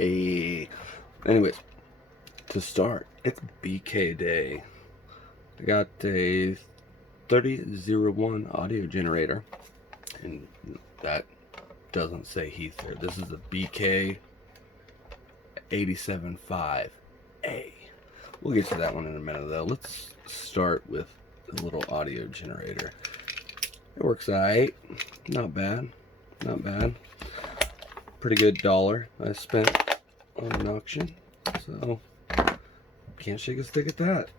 Anyways, to start, it's BK day. I got a 3001 audio generator, and that doesn't say heath there. This is a BK 875A. We'll get to that one in a minute though. Let's start with the little audio generator. It works alright. Not bad. Not bad. Pretty good dollar I spent on an auction. So can't shake a stick at that.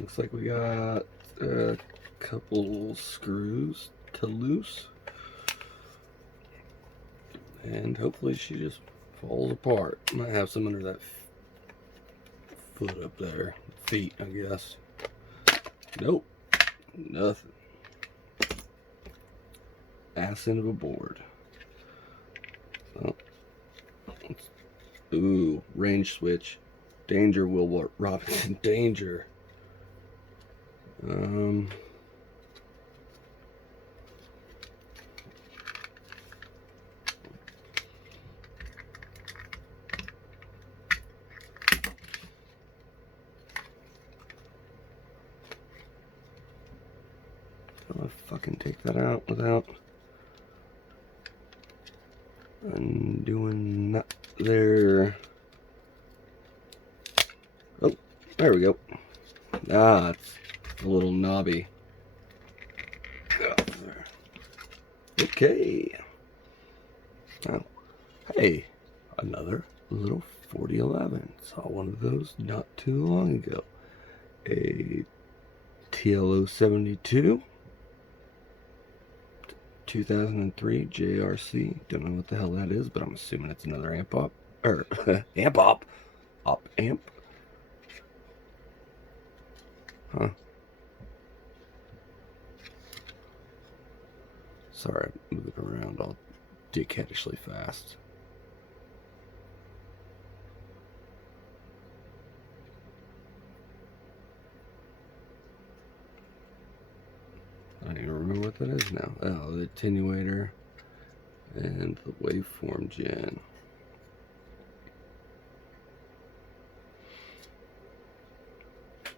Looks like we got a couple screws to loose. And hopefully she just falls apart. Might have some under that foot up there. Feet, I guess. Nope. Nothing. Ass end of a board. Oh. Ooh, range switch. Danger, Will Robinson. Danger. I'll fucking take that out without undoing that there. Oh, there we go. Ah, it's a little knobby. Okay. Oh, hey, another little 4011. Saw one of those not too long ago. A TLO 72. 2003 JRC. Don't know what the hell that is, but I'm assuming it's another amp op. Or amp op. Op amp. Huh. Sorry, I'm moving around all dickheadishly fast. I don't even remember what that is now. Oh, the attenuator and the waveform gen. I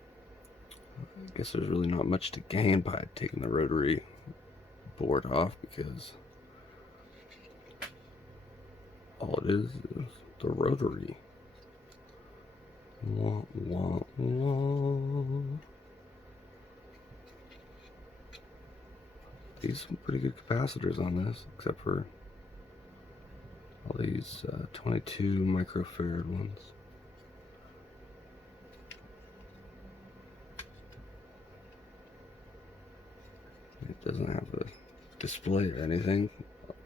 guess there's really not much to gain by taking the rotary board off, because all it is the rotary. Wah, wah, wah. These some pretty good capacitors on this, except for all these 22 microfarad ones. It doesn't have a display or anything.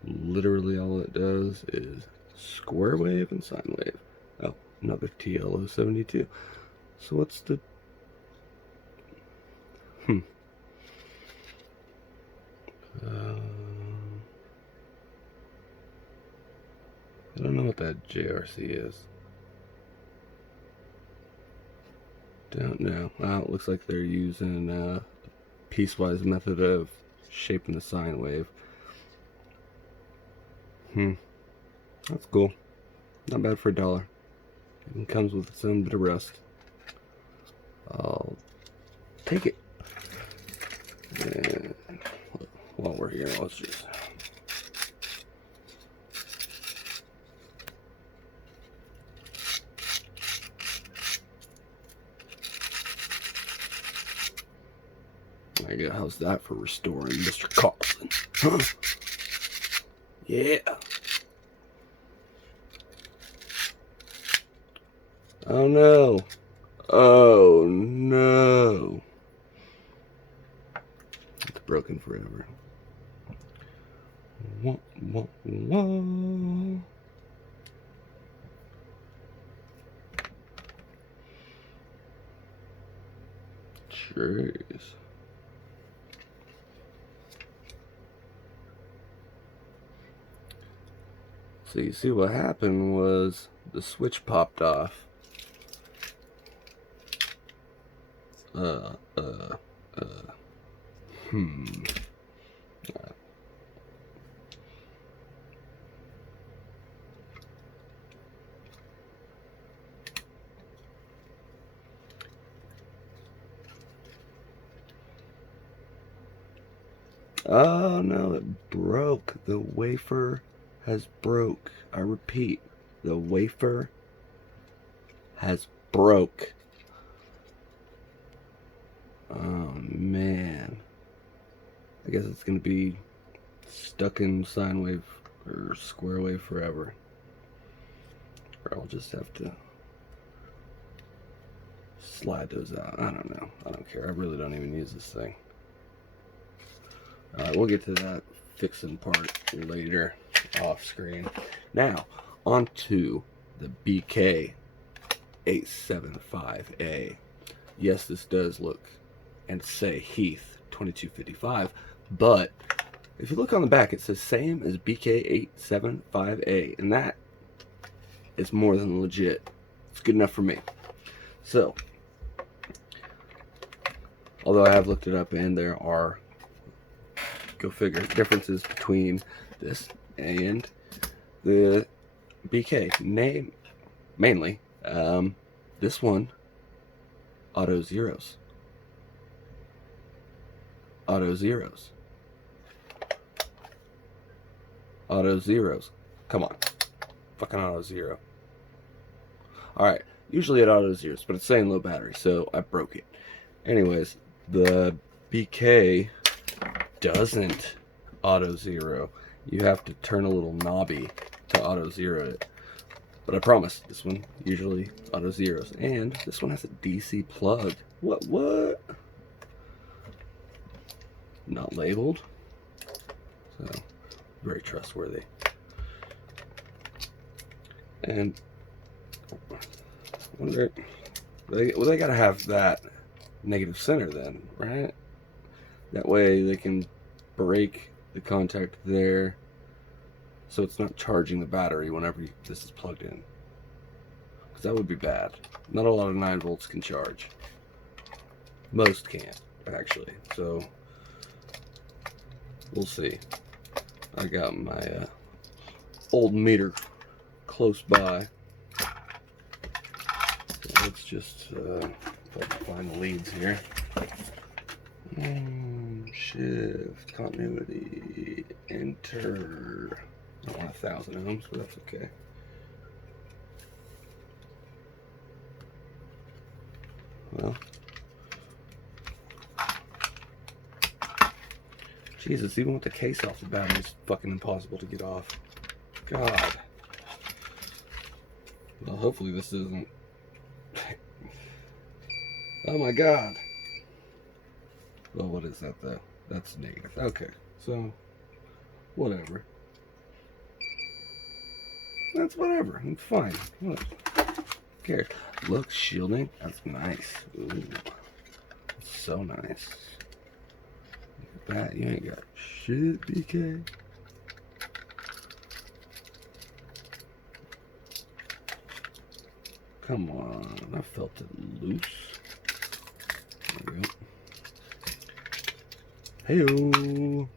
Literally all it does is square wave and sine wave. Oh, another TLO 72. So what's the... I don't know what that JRC is. Don't know. Well, it looks like they're using a piecewise method of shaping the sine wave. That's cool. Not bad for $1. It comes with its own bit of rust. I'll take it. And while we're here, let's just... There you go. How's that for restoring Mr. Carlson? Huh? Yeah. Oh no. Oh no. It's broken forever. Wah, wah, wah. Jeez. So you see what happened was the switch popped off. Oh no, it broke. The wafer has broke. I repeat, the wafer has broke. Oh man. I guess it's gonna be stuck in sine wave or square wave forever. Or I'll just have to slide those out. I don't know. I don't care. I really don't even use this thing. Alright, we'll get to that fixing part later off screen. Now, on to the BK875A. Yes, this does look and say Heath 2255, but if you look on the back, it says same as BK875A, and that is more than legit. It's good enough for me. So, although I have looked it up, and there are, go figure, differences between this and the BK. Mainly, this one, auto zeros. Auto zeros. Auto zeros. Come on. Fucking auto zero. Alright, usually it auto zeros, but it's saying low battery, so I broke it. Anyways, the BK doesn't auto zero. You have to turn a little knobby to auto zero it. But I promise, this one usually auto zeros. And this one has a DC plug. What? Not labeled. So, very trustworthy. And I wonder, well, they gotta have that negative center then, right? That way they can break the contact there, so it's not charging the battery whenever this is plugged in. Because that would be bad. Not a lot of 9 volts can charge. Most can't, actually. So, we'll see. I got my old meter close by. So let's just find the leads here. Shift, continuity, enter. I don't want 1,000 ohms, but that's okay. Well, Jesus, even with the case off, the battery's fucking impossible to get off. God. Well, hopefully this isn't. Oh my God. Well, what is that though? That's negative. Okay, so whatever. That's whatever. It's fine. Who cares? Look, shielding. That's nice. Ooh, that's so nice. Look at that. You ain't got shit, BK. Come on. I felt it loose. There we go. Hey-o.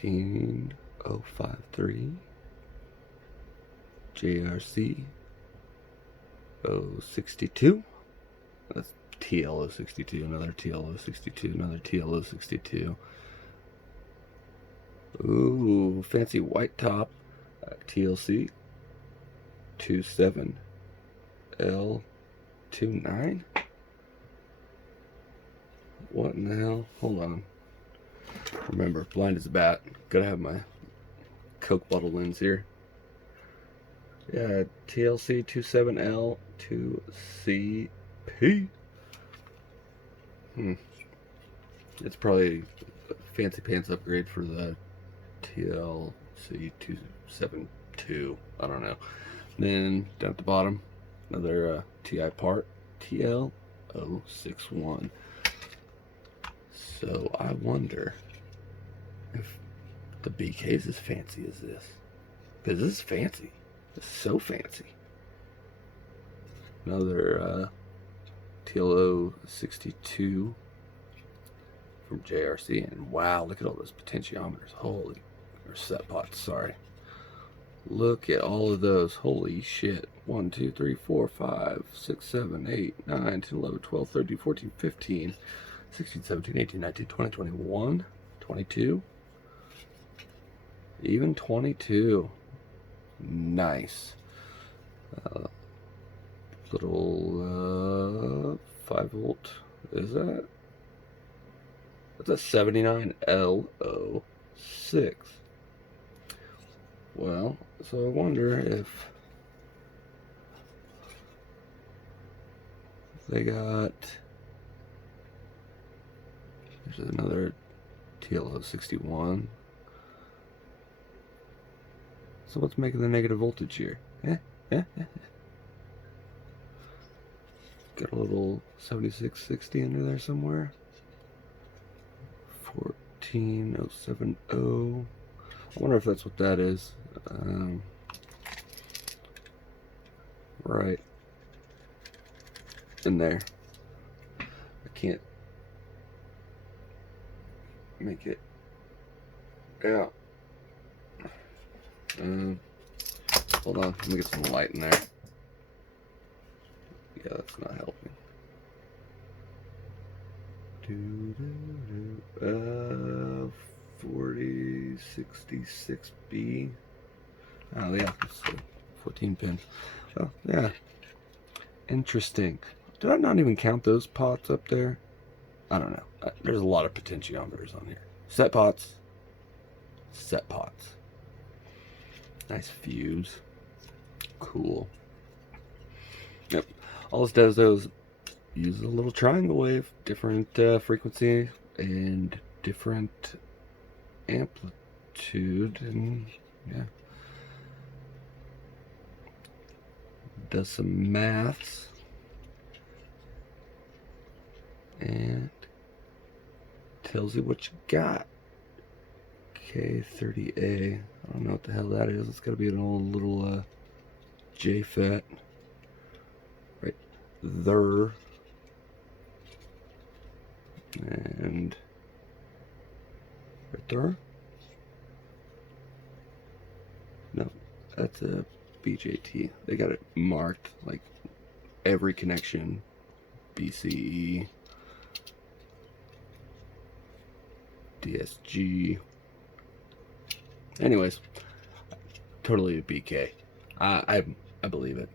14053 JRC 062. That's TLO 62, another TLO 62, another TLO 62. Ooh, fancy white top. TLC 27L29. What in the hell? Hold on. Remember, blind as a bat. Gotta have my Coke bottle lens here. Yeah, TLC 27L2CP. It's probably a fancy pants upgrade for the TLC 272. I don't know. Then down at the bottom, another TI part, TL061. So I wonder if the BK is as fancy as this. Because this is fancy. It's so fancy. Another TL062 from JRC. And wow, look at all those potentiometers. Holy, or set pots, sorry. Look at all of those. Holy shit. 1, 2, 3, 4, 5, 6, 7, 8, 9, 10, 11, 12, 13, 14, 15, 16, 17, 18, 19, 20, 21, 22. Even 22. Nice. Little 5 volt. Is that? That's a 79 LO6. Well, so I wonder if they got. There's another TLO61. So what's making the negative voltage here? Got a little 7660 under there somewhere. 14070. I wonder if that's what that is. Right in there. I can't make it out. Hold on, let me get some light in there. Yeah, that's not helping. 4066B. Oh yeah, it's 14 pin. Oh yeah, interesting. Did I not even count those pots up there? I don't know. There's a lot of potentiometers on here. Set pots. Set pots. Nice fuse. Cool. Yep. All this does though is use a little triangle wave, different frequency and different amplitude, and yeah, does some maths and tells you what you got. K30A. I don't know what the hell that is. It's got to be an old little JFET right there. And right there. No, that's a BJT. They got it marked like every connection. BCE, DSG. Anyways, totally a BK. I believe it.